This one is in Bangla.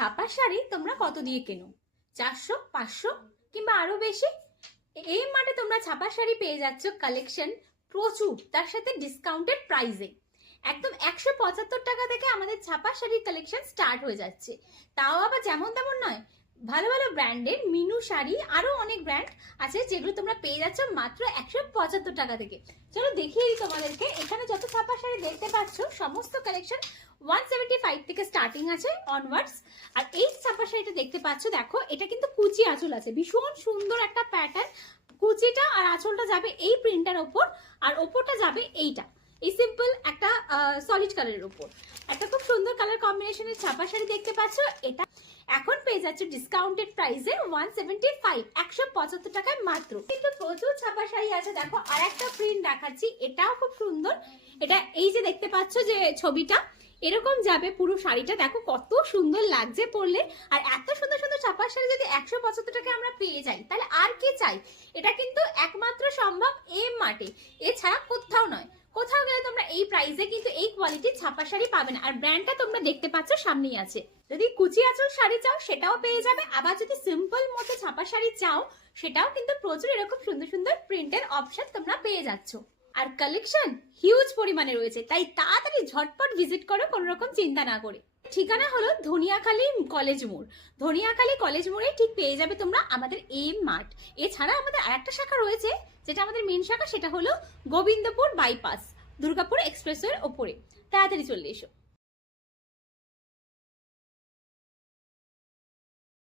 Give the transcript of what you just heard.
ছাপা শাড়ি তোমরা কত দিয়ে কেনো? 400, 500 কিংবা আরো বেশি? এই মাঠে তোমরা ছাপা শাড়ি পেয়ে যাচ্ছ কালেকশন প্রচুর, তার সাথে ডিসকাউন্টেড প্রাইসে। একদম 175 টাকা থেকে আমাদের ছাপা শাড়ির কালেকশন স্টার্ট হয়ে যাচ্ছে। তাও আবার যেমন তেমন নয়, ভালো ভালো ব্র্যান্ডের মিনু শাড়ি, আরো অনেক ব্র্যান্ড আছে যেগুলো তোমরা পেয়ে যাচ্ছ মাত্র 175 টাকা থেকে। চলো দেখিয়ে দিই তোমাদেরকে। এখানে যত ছাপা শাড়ি দেখতে পাচ্ছ সমস্ত কালেকশন 175 থেকে স্টার্টিং আছে অনওয়ার্ডস। আর এই ছাপা শাড়িটা দেখতে পাচ্ছ, দেখো এটা কিন্তু কুচি আঁচল আছে, ভীষণ সুন্দর একটা প্যাটার্ন। কুচিটা আর আঁচলটা যাবে এই প্রিন্টার ওপর, আর ওপরটা যাবে এইটা, এই সিম্পল একটা সলিড কালারের উপর। একটা খুব সুন্দর কালার কম্বিনেশনের ছাপা শাড়ি দেখতে পাচ্ছ। এটা এখন পেয়ে যাচ্ছে ডিসকাউন্টেড প্রাইসে 175, 175 টাকায় মাত্র। কিন্তু প্রচুর ছাপা শাড়ি আছে। দেখো আর একটা প্রিন্ট দেখাচ্ছি, এটাও খুব সুন্দর। এটা এই যে দেখতে পাচ্ছ যে ছবিটা, এরকম যাবে পুরো শাড়িটা। দেখো কত সুন্দর লাগছে পরলে। আর এত সুন্দর সুন্দর ছাপা শাড়ি যদি 175 টাকায় আমরা পেয়ে যাই, তাহলে আর কি চাই? এটা কিন্তু একমাত্র সম্ভব এম মার্টে, এছাড়া কোথাও নয়। কোথাও গেলে তোমরা এই প্রাইসে কিন্তু এই কোয়ালিটির ছাপা শাড়ি পাবে না। আর ব্র্যান্ডটা তোমরা দেখতে পাচ্ছ সামনেই আছে। যদি কুচি আঁচল শাড়ি চাও সেটাও পেয়ে যাবে, আবার যদি সিম্পল মতো ছাপা শাড়ি চাও সেটাও কিন্তু প্রচুর এরকম সুন্দর সুন্দর প্রিন্টের অপশন তোমরা পেয়ে যাচ্ছ। আর কালেকশন হিউজ পরিমাণে রয়েছে, তাই তাড়াতাড়ি ঝটপট ভিজিট করো কোনো রকম চিন্তা না করে। ঠিকানা হলো ধনিয়াখালী কলেজ মোড়। ধনিয়াখালী কলেজ মোড়ে ঠিক পেয়ে যাবে তোমরা আমাদের এম মার্ট। এছাড়া আমাদের আরেকটা শাখা রয়েছে, যেটা আমাদের মেন শাখা, সেটা হলো গোবিন্দপুর বাইপাস, দুর্গাপুর এক্সপ্রেসওয়ের ওপরে। তাড়াতাড়ি চলে এসো।